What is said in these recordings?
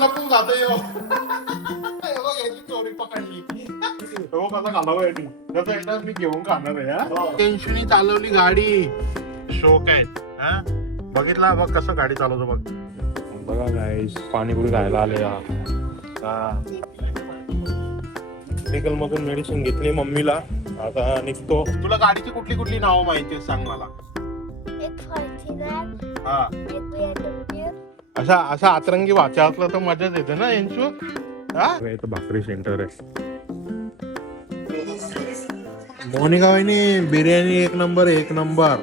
लपून जातो यो. याची चोरी पकडली. हो कसा घालावं याची कसं एकदा मी घेऊन खाणार आहे. टेन्शनी चालवली गाडी. शोक आहे हा. बघितला बघ कसं गाडी चालवतो बघ. बघा गाईस पाणीपुरी खायला आले. मेडिकल मधून मेडिसिन घेतली मम्मीला. आता निघतो. तुला गाडीची कुठली कुठली नावं माहिती आहे सांग मला. हा असा असा आतरंगी वाचा असला तर मजाच येते ना यांचू. हा इथं भाकरी सेंटर आहे. मोनिका वहिनी बिर्याणी एक नंबर एक number.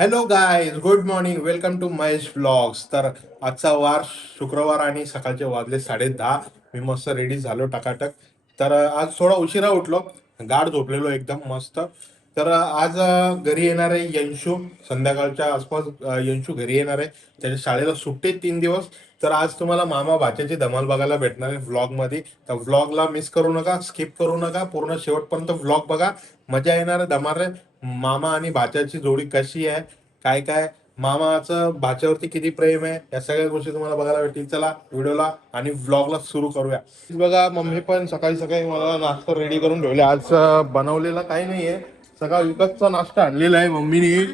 Hello guys good morning welcome to Mahesh vlogs. तर आजचा वार शुक्रवार आणि सकाळचे वाजले 10:30. मी मस्त रेडी झालो टकाटक. तर आज थोडा उशिरा उठलो. गाढ झोपलेलो एकदम मस्त. तर आज घरी येणार आहे यंशू. संध्याकाळच्या आसपास यंशू घरी येणार आहे. त्याच्या शाळेला सुट्टी 3 दिवस. तर आज तुम्हाला मामा भाच्याची धमाल बघायला भेटणार आहे व्लॉगमध्ये. तर व्लॉगला मिस करू नका, स्किप करू नका, पूर्ण शेवटपर्यंत व्लॉग बघा. मजा येणार आहे, धमाल आहे. मामा आणि भाच्याची जोडी कशी आहे, काय काय मामाचं भाच्यावरती किती प्रेम आहे, या सगळ्या गोष्टी तुम्हाला बघायला भेटतील. चला व्हिडिओला आणि व्लॉगला सुरू करूया. बघा मम्मी पण सकाळी सकाळी मला नाश्ता रेडी करून ठेवले. आज बनवलेला काही नाहीये, सगळा विकतचा नाश्ता आणलेला आहे मम्मीने.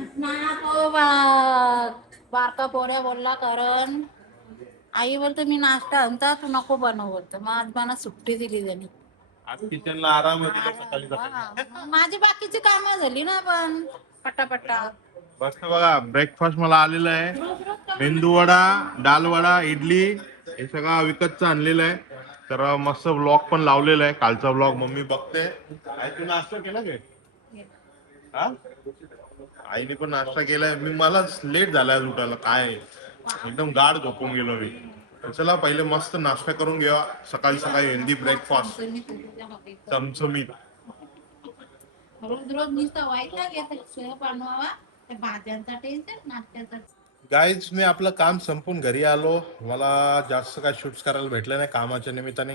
बारका पोऱ्या बोलला कारण आई बोलते मी नाश्ता आणता तू नको बनव बोलतो. मग आज मला सुट्टी दिली त्यांनी. आज किचनला आराम दिला सकाळी सकाळी. माझी बाकीची कामं झाली ना पण पटापटा. बस बघा ब्रेकफास्ट मला आलेला आहे. मेंदू वडा, डाल वडा, इडली हे सगळं विकतचं आणलेलं आहे. तर मस्त ब्लॉग पण लावलेला आहे. कालचा ब्लॉग मम्मी बघते. आई तू नाश्ता केला काय? हा आईने पण नाश्ता केलाय. मला लेट झालाय उठायला. काय एकदम गाढ झोपून गेलो मी. चला पहिले मस्त नाश्ता करून घ्या सकाळी सकाळी. हेल्दी ब्रेकफास्ट चमचमीत. रोज रोज नुसतं व्हायचा बनवावा भाज्यांचा टेन्शन नाश्त्याचा. गाईज मी आपलं काम संपून घरी आलो. मला जास्त काय शूट्स करायला भेटलं नाही कामाच्या निमित्ताने.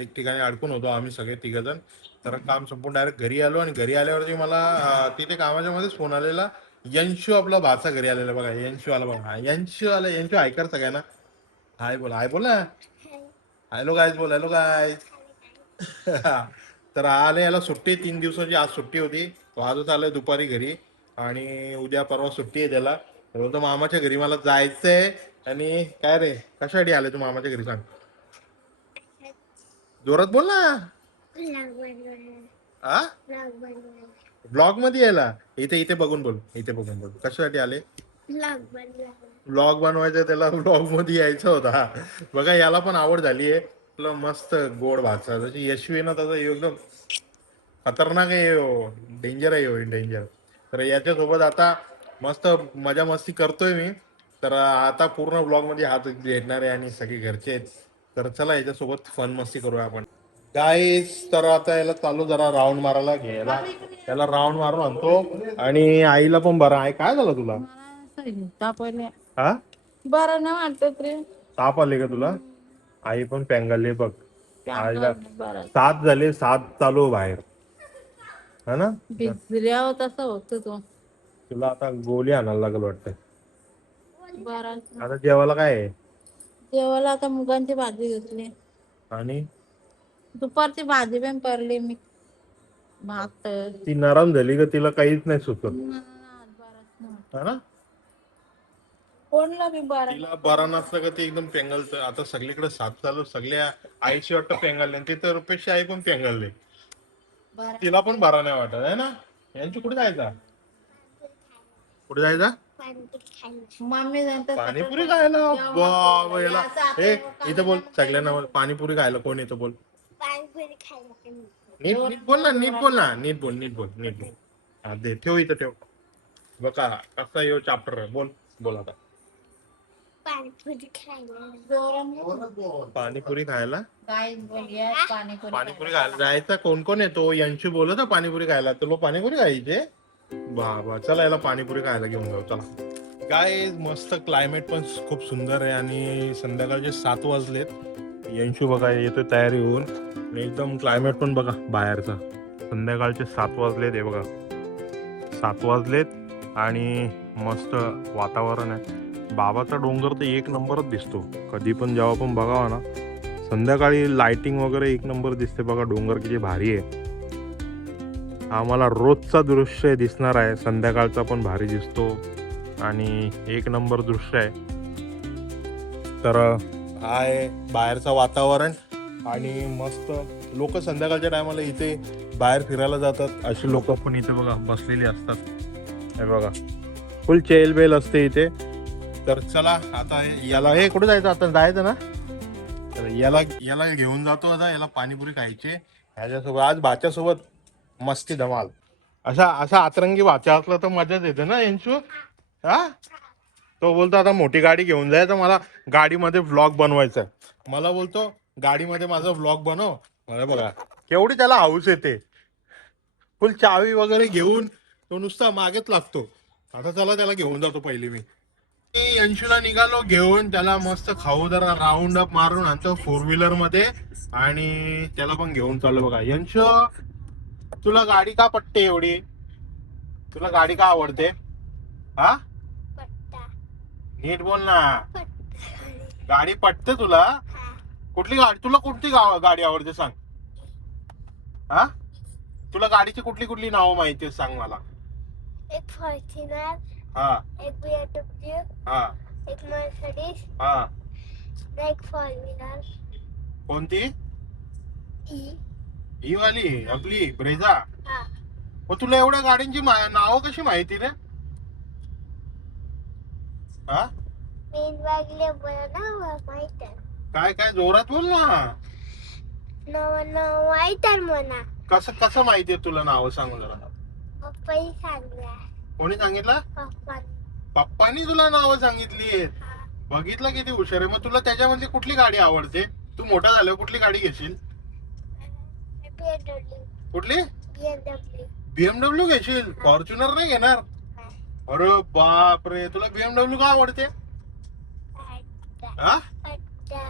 एक ठिकाणी अडकून होतो आम्ही सगळे 3 जण. तर काम संपून डायरेक्ट घरी आलो. आणि घरी आल्यावरती मला तिथे कामाच्या मध्येच फोन आलेला. यंशू आपला भाचा घरी आलेला. बघा यंशू आला बघा. यंशू आला. यंशू ऐकर सगळ्यांना हाय बोला. हाय बोला. हॅलो गाईज बोल. Hello guys. तर आले याला सुट्टी 3 दिवसाची. आज सुट्टी होती. तो आजच आलोय दुपारी घरी. आणि उद्या परवा सुट्टी आहे त्याला. बोलतो मामाच्या घरी मला जायचंय. आणि काय रे कशासाठी आले तू मामाच्या घरी सांग. जोरात बोल ना. हा ब्लॉग मध्ये यायला. इथे इथे बघून बोल. इथे बघून बोल. कशासाठी आले. ब्लॉग बनवायचा त्याला. ब्लॉग मध्ये यायचं होता. बघा याला पण आवड झाली आहे. आपलं मस्त गोड भाचा जशी यशवी ना तसा एकदम खतरनाक आहे. डेंजर आहे डेंजर. तर याच्यासोबत आता मस्त मजा मस्ती करतोय मी. तर आता पूर्ण ब्लॉग मध्ये हात भेटणार आहे आणि सगळे घरचे आहेत. तर चला याच्यासोबत फन मस्ती करूया आपण गाईस. तर आता याला चालू जरा राऊंड मारायला घ्यायला. त्याला राऊंड मारून आणतो. आणि आईला पण बरं आहे. काय झालं तुला. हा बरं नाही वाटत रे. ताप आले का तुला. आई पण पेंगाले बघ. आईला 7 झाले. 7 चालू बाहेर हा ना. भिजल्यावर तसं होतं तो. तुला आता गोळी आणायला लागल वाटतं. बरं आता जेवायला काय आहे. जेवायला आता मुगांची भाजी घेतली. आणि दुपारची भाजी पण परली मी. भात ती नरम झाली का तिला काहीच नाही सुचत हा ना. कोणला मी बरं तिला बरा नसलं का ती एकदम पेंगलत. आता सगळीकडे 7 चालू. सगळ्या आईची वाटतं पेंगालले. ते तर रुपेशची आई पण पेंगालले. तिला पण बरा नाही वाटत आहे ना. यांची कुठे जायचा. कुठे जायचा. मम्मी पाणीपुरी खायला. बाबा याला हे इथं बोल सगळ्यांना बोल. पाणीपुरी खायला कोण येतं बोल. नीट नीट बोल ना. नीट बोल ना. नीट बोल. नीट बोल. नीट बोल. हा दे ठेव इथं ठेव. बघा कसा यो चॅप्टर बोल. बोल आता. पाणीपुरी खायला. पाणीपुरी खायला जायचं. कोण कोण येतो. यंशू बोलत पाणीपुरी खायला. तुला पाणीपुरी खायचे. बाबा चला याला पाणीपुरी खायला घेऊन जाऊ. चला काय मस्त क्लायमेट पण खूप सुंदर आहे. आणि संध्याकाळचे 7 वाजलेत. यंशू बघा येतोय तयारी होऊन. एकदम क्लायमेट पण बघा बाहेरचा. संध्याकाळचे 7 वाजलेत. हे बघा 7 वाजलेत. आणि मस्त वातावरण आहे. बाबाचा डोंगर तर एक नंबरच दिसतो. कधी पण जेव्हा पण बघावा ना, संध्याकाळी लाइटिंग वगैरे एक नंबर दिसते बघा. डोंगर किती भारी आहे. आम्हाला रोजचा दृश्य दिसणार आहे. संध्याकाळचा पण भारी दिसतो आणि एक नंबर दृश्य आहे. तर हा आहे बाहेरचं वातावरण आणि मस्त लोक संध्याकाळच्या टायमाला इथे बाहेर फिरायला जातात. अशी लोक पण इथे बघा बसलेली असतात. हे बघा फुल चेलबेल असते इथे. तर चला आता याला हे कुठे जायचं, आता जायचं ना, तर याला याला घेऊन जातो. आता याला पाणीपुरी खायची ह्याच्यासोबत. आज भाच्यासोबत मस्ती धमाल. असा असा आतरंगी भाचा असला तर मजाच येते ना यांचू. हा तो बोलतो आता मोठी गाडी घेऊन जायचं, मला गाडीमध्ये व्लॉग बनवायचा आहे. मला बोलतो गाडीमध्ये माझा व्लॉग बनव. मला बघा केवढी त्याला हाऊस येते. फुल चावी वगैरे घेऊन तो नुसता मागेच लागतो. आता चला त्याला घेऊन जातो पहिले मी अंशूला निघालो घेऊन. त्याला मस्त खाऊ जरा राऊंड अप मारून आणतो 4 व्हीलर मध्ये आणि त्याला पण घेऊन चाललो. बघा अंशू, तुला गाडी का पटते एवढी? तुला गाडी का आवडते? हा नीट बोल ना. गाडी पटते तुला? कुठली गाडी, तुला कुठली गाडी आवडते सांग. हा तुला गाडीची कुठली कुठली नावं माहिती सांग मला. एक फॉर्च्युनर, हा एक BMW, हा एक मर्सिडीज, हा एक फोर व्हीलर. कोणती? ई. ही वाली आपली ब्रेझा. हा. मग तुला एवढ्या गाड्यांची नावं कशी माहिती रे? हा मेन वागले बरं ना माहित आहे. काय काय जोरात बोल ना. नाव माहित आहे म्हणा. कसं कसं माहितीये तुला नावं सांगू जरा. पप्पाही सांगला. कोणी सांगितलं? पप्पा. पप्पानी तुला नावं सांगितली. बघितलं किती हुशार आहे. मग तुला त्याच्यामधली कुठली गाडी आवडते? तू मोठा झाल्यावर कुठली गाडी घेशील? BMW. कुठली? BMW. BMW घेशील? फॉर्च्युनर नाही घेणार? अरे बाप रे, तुला BMW का आवडते? हा पट्टा.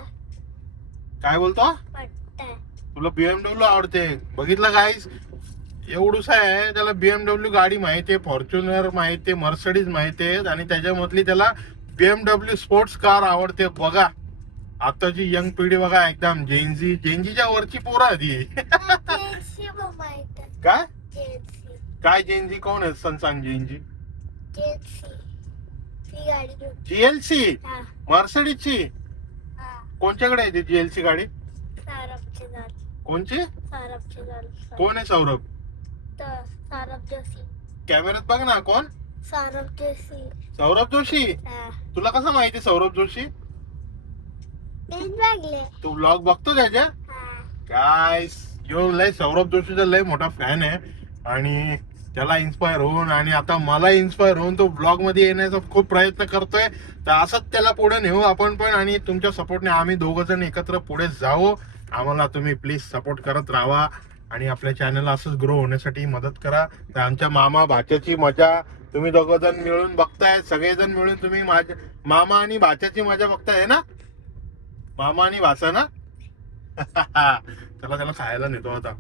काय बोलतो? पट्टा. तुला BMW आवडते? बघितलं गाईस, एवढूस आहे त्याला BMW गाडी माहितीये, फॉर्च्युनर माहितीये, मर्सिडीज माहितीये आणि त्याच्यामधली त्याला BMW स्पोर्ट्स कार आवडते. बघा आताची यंग पिढी बघा, एकदम जेनजीच्या वरची पोरं आधी. जेन्सी माहित आहे. काय जेन्सी. काय जेनजी कोण आहे? सांग जेनजी. जेन्सी ती गाडी घेऊन. GLC हा. मर्सिडीजची. हा. कोणच्याकडे आहे ती GLC गाडी? सारपचे झाल. कोणची? सारपचे झाल. कोण आहे सौरभ? तर सारप जोशी. कॅमेऱ्यात बघ ना. कोण? सारप जोशी. सौरभ जोशी. हा. तुला कसं माहिती सौरभ जोशी? मेन वागले. तू व्लॉग बघतो त्याच्या? हा. काय यो लय सौरभ जोशीचा लय मोठा फॅन आहे आणि त्याला इन्स्पायर होऊन आणि आता मला इन्स्पायर होऊन तो ब्लॉग मध्ये येण्याचा खूप प्रयत्न करतोय. तर असंच त्याला पुढे नेऊ आपण पण आणि तुमच्या सपोर्टने आम्ही दोघं जण एकत्र पुढे जाऊ. आम्हाला तुम्ही प्लीज सपोर्ट करत राहा आणि आपल्या चॅनलला असंच ग्रो होण्यासाठी मदत करा. तर आमच्या मामा भाच्याची मजा तुम्ही दोघं जण मिळून बघताय. सगळेजण मिळून तुम्ही माझ्या मामा आणि भाच्याची मजा बघताय ना. मामा आणि भाचा ना. चला त्याला खायला नेतो आता.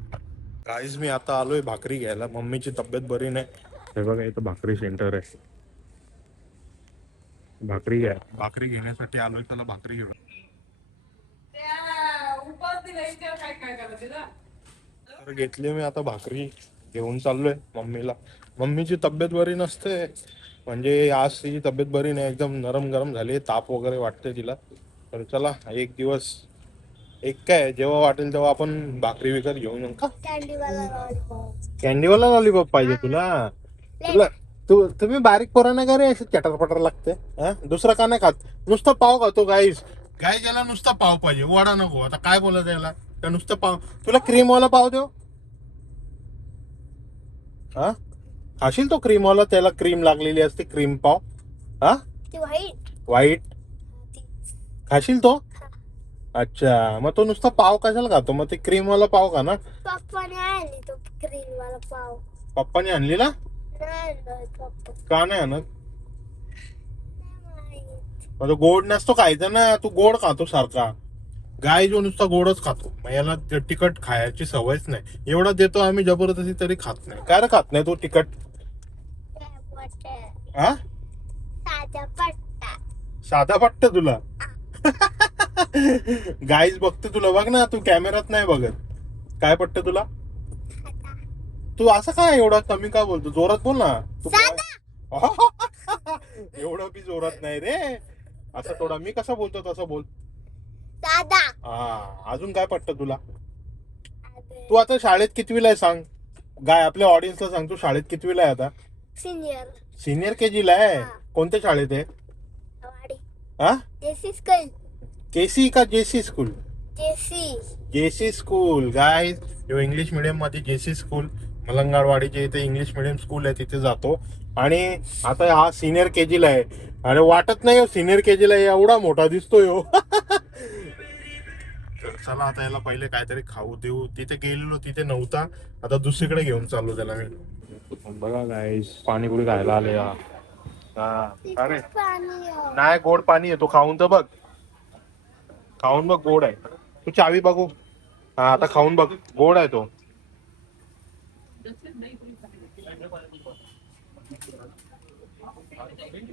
गाईज मी आता आलोय भाकरी घ्यायला. मम्मीची तब्येत बरी नाही. हे बघा इथं भाकरी सेंटर आहे. भाकरी घेण्यासाठी आलोय. त्याला भाकरी घेऊन तर घेतली मी. आता भाकरी घेऊन चाललोय मम्मीला. मम्मीची तब्येत बरी नसते, म्हणजे आज तिची तब्येत बरी नाही, एकदम नरम गरम झाली, ताप वगैरे वाटते तिला. तर चला एक दिवस एक काय जेव्हा वाटेल तेव्हा आपण भाकरी विकत घेऊन येऊ का. कॅन्डीवाला लॉलीपॉप. कॅन्डीवाला लॉलीपॉप पाहिजे तुला? तुम्ही बारीक पोरांना का रे असं चटर लागते? दुसरं का नाही खात? नुसतं पाव खातो गाईस. गाईस याला नुसता पाव पाहिजे, वडा नको. आता काय बोलायचं याला? त्या नुसतं पाव. तुला क्रीमवाला पाव देऊ? हा खाशील तो क्रीमवाला? त्याला क्रीम लागलेली असते, क्रीम पाव. हा ती व्हाईट. व्हाईट खाशील तो? अच्छा, मग तो नुसता पाव कशाला खातो? मग ते क्रीमवाला पाव खा ना. पप्पाने आणली तो क्रीमवाला पाव. पप्पाने आणलेला? नाही आणलं पप्पा. का नाही आणत? नाही माहित. मग तो गोड नसतो खायचा ना. तू गोड खातो सारखा. गाय जो नुसता गोडच खातो, मग याला तिखट खायची सवयच नाही. एवढा देतो आम्ही जबरदस्ती तरी खात नाही. काय रे खात नाही तू तिखट? काय बोलते? हा साधा पट्टा. साधा पट्ट तुला. गाईज बघते तुला, बघ ना, तू कॅमेरात नाही बघत. काय पट्ट तुला? तू असं काय एवढा कमी का बोलतो? जोरात बोल ना तू. एवढं बी जोरात नाही रे. असं थोडा मी कसं बोलतो तसं बोल. दादा. हा, अजून काय पट्ट तुला? तू आता शाळेत कितवीला आहे सांग? गाय आपल्या ऑडियन्सला सांग, तू शाळेत कितवीला आहे आता? सिनियर. सिनियर के ला आहे. हा. कोणत्या शाळेत आहे? वाडी. हा, जेसी स्कूल. केसी का JC school? JC. JC school गाय. जो इंग्लिश मिडियम मध्ये जेसी स्कूल मलंगारवाडीचे इथे इंग्लिश मिडियम स्कूल आहे, तिथे जातो. आणि आता हा सिनियर के ला आहे. अरे वाटत नाही सिनियर के ला एवढा मोठा दिसतोय हो. तर चला आता याला पहिले काहीतरी खाऊ देऊ. तिथे गेलेलो, तिथे नव्हता. आता दुसरीकडे घेऊन चाललो त्याला मी. बघा गाईस, पाणीपुरी खायला आले. अरे पाणी. नाही, गोड पाणी आहे. तो खाऊन तर बघ. खाऊन बघ, गोड आहे. तू चावी बघू. हा, आता खाऊन बघ, गोड आहे तो.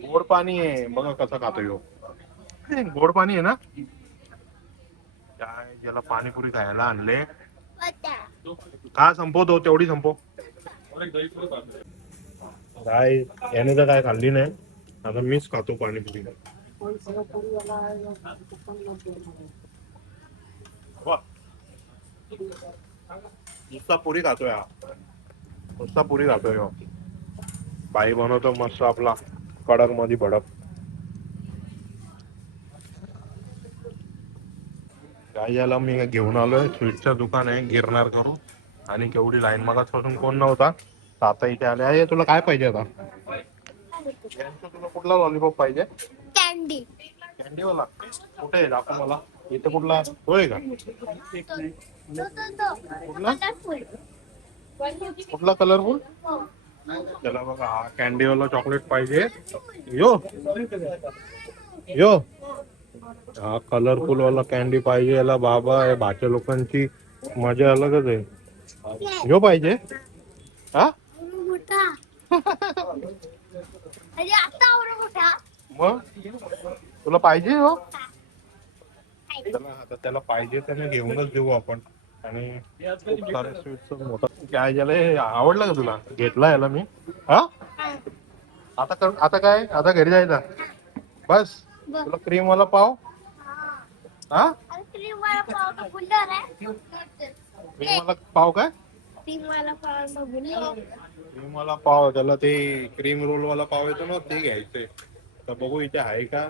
गोड पाणी आहे, बघा कसा खातो ह्यो. गोड पाणी आहे ना. काय ज्याला पाणीपुरी खायला आणले, का संपवतो तेवढी संपव. काय याने तर काय खाल्ली नाही, आता मीच खातो पाणीपुरी. वा, नुसता पुरी खातोय हा. नुसता पुरी खातोय हो. बाई बनवतो मस्त आपला कडक मध्ये भडक. काय याला मी घेऊन आलोय, स्वीटचं दुकान आहे गिरनार करून. आणि केवढी लाईन, मगाचपासून कोण नव्हता, तर आता इथे आले आहे. तुला काय पाहिजे आता? तुला कुठला लॉलीपॉप पाहिजे? कॅन्डी. कॅन्डीवाला कुठे आहे? दाखव मला. इथे कुठला होय का? कुठला कुठला कलरफुल? त्याला बघा, हा कॅन्डीवाला चॉकलेट पाहिजे. यो यो हा कलरफुल वाला कॅन्डी पाहिजे याला. बाबा, या भाच्या लोकांची मजा अलगच आहे. यो पाहिजे हा. मोठा. अरे आता एवढा मोठा. मग तुला पाहिजे हो. आता त्याला पाहिजे त्याने घेऊनच देऊ आपण. आणि खूप सारे स्वीट्स मोठा. काय झालं, आवडलं का तुला? घेतला याला मी. हा, आता काय, आता घरी जायचा बस. तुला क्रीम वाला पाव. हा, क्रीम वाला पाव तो बुल्लर है. क्रीम वाला पाव काय? क्रीम वाला पाव तो बुल्लर. क्रीम वाला पाव, त्याला ते क्रीम रोल वाला पाव येतो ना, ते घ्यायचंय. तर बघू इथे आहे का.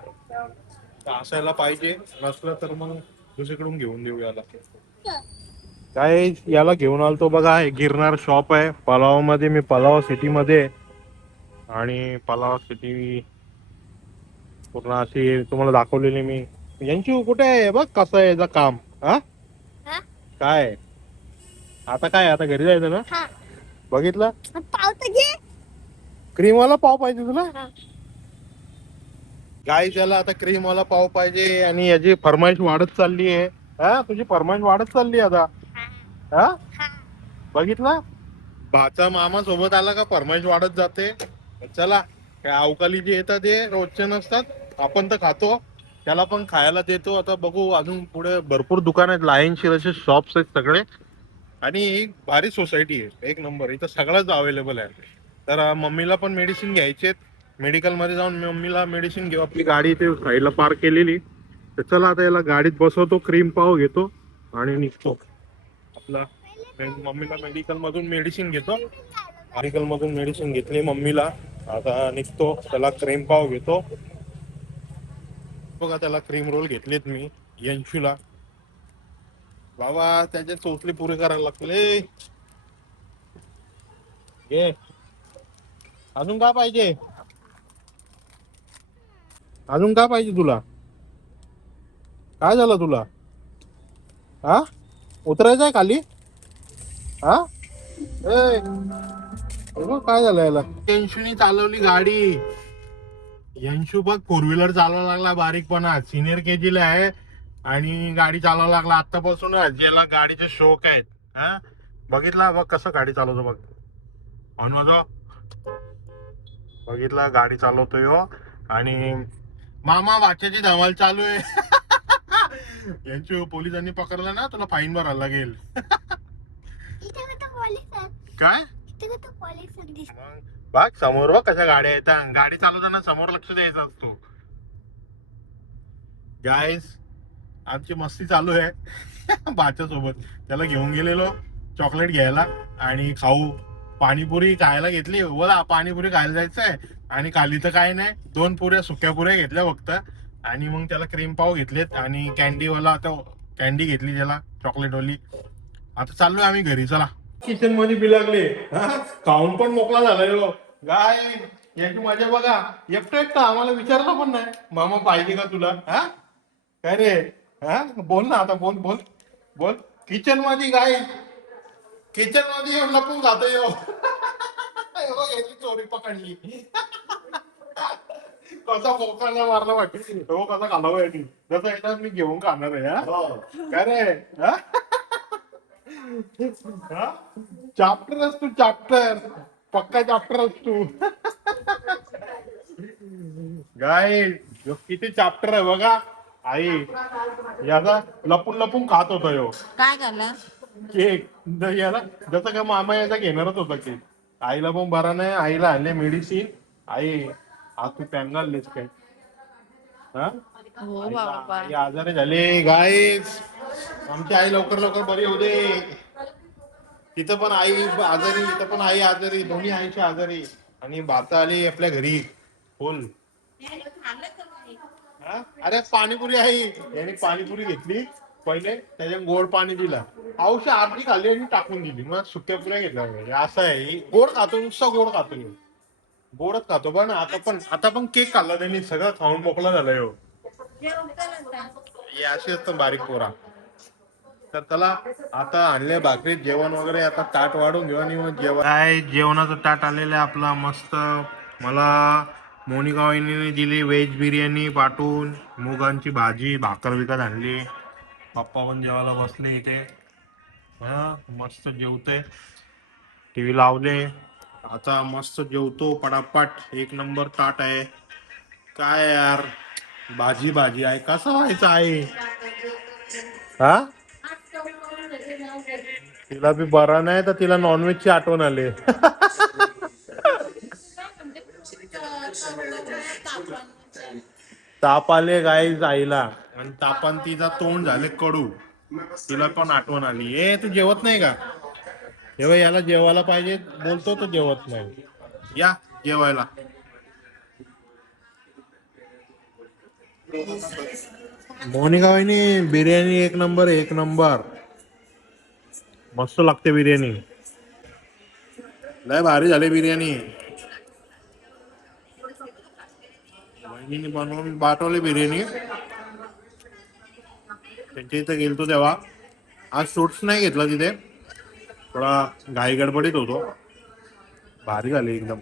तर असायला पाहिजे, नसलं तर मग दुसरीकडून घेऊन देऊ याला. काय याला घेऊन आलतो बघा, हे गिरनार शॉप आहे पलाव मध्ये. मी पलाव सिटी मध्ये. आणि पलाव सिटी पूर्ण अशी तुम्हाला दाखवलेली मी. यांची कुठे आहे बघ, कसं आहे याचं काम. हा, काय आता काय, आता घरी जायचं ना. हा. बघितलं, पाव तर घे. क्रीम वाला पाव पाहिजे तुला. गाय त्याला आता क्रीम वाला पाव पाहिजे. आणि याची फरमाईश वाढत चालली आहे. हा, तुझी फरमाईश वाढत चालली आता. हा, बघितलं, भाचा मामा सोबत आला का फरमाईश वाढत जाते. चला, काय अवकाळी जे येतात ते रोजचे नसतात. आपण तर खातो, त्याला पण खायला देतो. आता बघू, अजून पुढे भरपूर दुकान आहेत, लाईनशीर असे शॉप्स आहेत सगळे. आणि एक भारी सोसायटी आहे, एक नंबर. इथं सगळंच अवेलेबल आहे. तर मम्मीला पण मेडिसिन घ्यायचे, मेडिकल मध्ये जाऊन मम्मीला मेडिसिन घेऊ. आपली गाडी इथे साईडला पार्क केलेली. तर चला आता याला गाडीत बसवतो, क्रीम पाव घेतो आणि निघतो. आपला मम्मीला मेडिकल मधून मेडिसिन घेतो. मेडिकल मधून मेडिसिन घेतली मम्मीला. आता निघतो, त्याला क्रीम पाव घेतो. बघा, त्याला क्रीम रोल घेतलेत मी यंशूला. बाबा, त्याचे चोचले पुरे करायला लागले. घे, अजून काय पाहिजे? अजून काय पाहिजे तुला? काय झालं तुला? हा, उतरायचंय खाली? हा, काय झालं याला? यंशूनी चालवली गाडी. यंशू बघ, फोर व्हीलर चालवायला लागला बारीकपणा. सिनियर के ला आहे आणि गाडी चालवायला लागला आतापासूनच. ज्याला गाडीचे शौक आहेत. हा, बघितला बघ कसं गाडी चालवतो बघ. बघितला, गाडी चालवतोय हो. आणि मामा वाच्याची धमाल चालू आहे. यांची पोलिसांनी पकडलं ना तुला फाईन भरायला लागेल. इथे कुठं पोलीस आहेत? काय इथे कुठं पोलीस दिसत? मग बघ समोर बघ कशा गाड्या येतात. गाडी चालवताना समोर लक्ष द्यायचं असतो. गाईस आमची मस्ती चालू आहे. बाच्या सोबत त्याला घेऊन गेलेलो चॉकलेट घ्यायला आणि खाऊ. पाणीपुरी खायला घेतली. बोला पाणीपुरी खायला जायचंय आणि खाली तर काय नाही, 2 पुऱ्या सुक्या पुऱ्या घेतल्या फक्त. आणि मग त्याला क्रीम पाव घेतलेत आणि कॅन्डीवाला आता कॅन्डी घेतली त्याला चॉकलेटवाली. आता चाललोय आम्ही घरी. चला किचन मध्ये बिलागले. खाऊन पण मोकळा झालाय हो. गाय याची मजा बघा. एकटं आम्हाला विचारलं पण नाही मामा पाहिजे का तुला. हा काय रे. हा बोल ना आता. बोल बोल बोल. किचन मध्ये काय किचन मध्ये येऊन लपून जातोय हो. याची चोरी पकडली. कसा मोकाला मारला वाटत हो. कसा घालावा याची जसं येतात मी घेऊन खाणार आहे. हा काय रे. हा चॅप्टर तू चॅप्टर पक्का चॅप्टर तू. गाय किती चॅप्टर आहे बघा. आई याचा लपून लपून खात होता यो काय झालं? केक. याला जसं का मामा याचा घेणारच होता केक. आईला पण बरा नाही. आईला आणले मेडिसिन. आई आज तू टँगाललेस काय. हा हो आई बाबा. आजारी झाले गाईस. आमची आई लवकर लवकर बरी होऊ दे. तिथं पण आई आजारी, इथं पण आई आजारी. दोन्ही आईची आजारी. आणि भाता आली आपल्या घरी फुल. हा? अरे पाणीपुरी आहे. याने पाणीपुरी घेतली पहिले त्याच्यात गोड पाणी दिलं. औषध अर्धी खाल्ली आणि टाकून दिली. मग सुक्या पुऱ्या घेतल्या. असं आहे गोड खातो. नुसता गोड खातो मी. गोडच खातो. पण आता पण केक खाल्ला त्यांनी. सगळं खाऊन मोकळा झालाय हो. हे अशी असतं बारीक पोरा. तर त्याला आता आणले भाकरी जेवण वगैरे. आता ताट वाढून घेऊ आणि मग जेवण. काय जेवणाचं ताट आलेलं आहे आपला मस्त. मला मोनिका वहिनीने दिली व्हेज बिर्याणी पाठवून. मुगांची भाजी भाकर विकत आणली. पप्पा पण जेवायला बसले इथे. हा मस्त जेवते. टीव्ही लावले. आता मस्त जेवतो पटापट. एक नंबर ताट आहे. काय यार भाजी भाजी आहे. कसं व्हायचं आहे. हा तिला बी बरा नाही तर तिला नॉनव्हेजची आठवण आली. ताप आले गाईज आईला. आणि तापान तिचा तोंड झाले कडू. तिला पण आठवण आली. ए तू जेवत नाही का. तेव्हा याला जेवायला पाहिजे बोलतो तो जेवत नाही. या जेवायला. मोनिका वहिनी बिर्याणी एक नंबर. एक नंबर मस्त लागते बिर्याणी. लय भारी झाली बिर्याणी. वहिनीने बनवून पाठवली बिर्याणी. त्यांच्या इथं गेलतो तेव्हा. आज शूट्स नाही घेतला तिथे. थोडा घाई गडबडीत होतो. भारी झाली एकदम.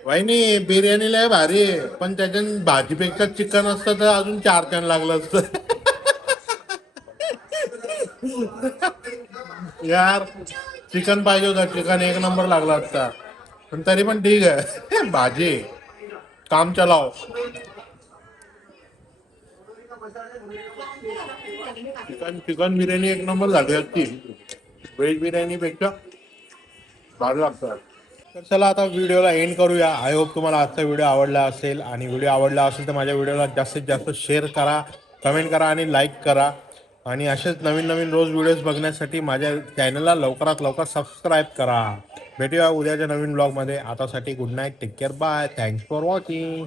वहिनी बिर्याणी लय भारी आहे. पण त्याच्यात भाजीपेक्षा चिकन असतं तर अजून 4 छान लागलं असतं. यार चिकन पाहिजे होता. चिकन एक नंबर लागला असता. पण तरी पण ठीक आहे. भाजी काम चलाव. चिकन बिर्याणी एक नंबर झाली असती. व्हेज बिर्याणी पेक्षा भारी लागतं. तर चला आता व्हिडिओला एंड करूया. आय होप तुम्हाला आजचा व्हिडिओ आवडला असेल. आणि व्हिडिओ आवडला असेल तर माझ्या व्हिडिओला जास्तीत जास्त शेअर करा, कमेंट करा आणि लाईक करा. आणि असेच नवीन नवीन रोज व्हिडिओज बघण्यासाठी माझ्या चॅनलला लवकरात लवकर सबस्क्राईब करा. भेटूया उद्याच्या नवीन ब्लॉगमध्ये. आतासाठी good night. Take care. Bye. Thanks for watching.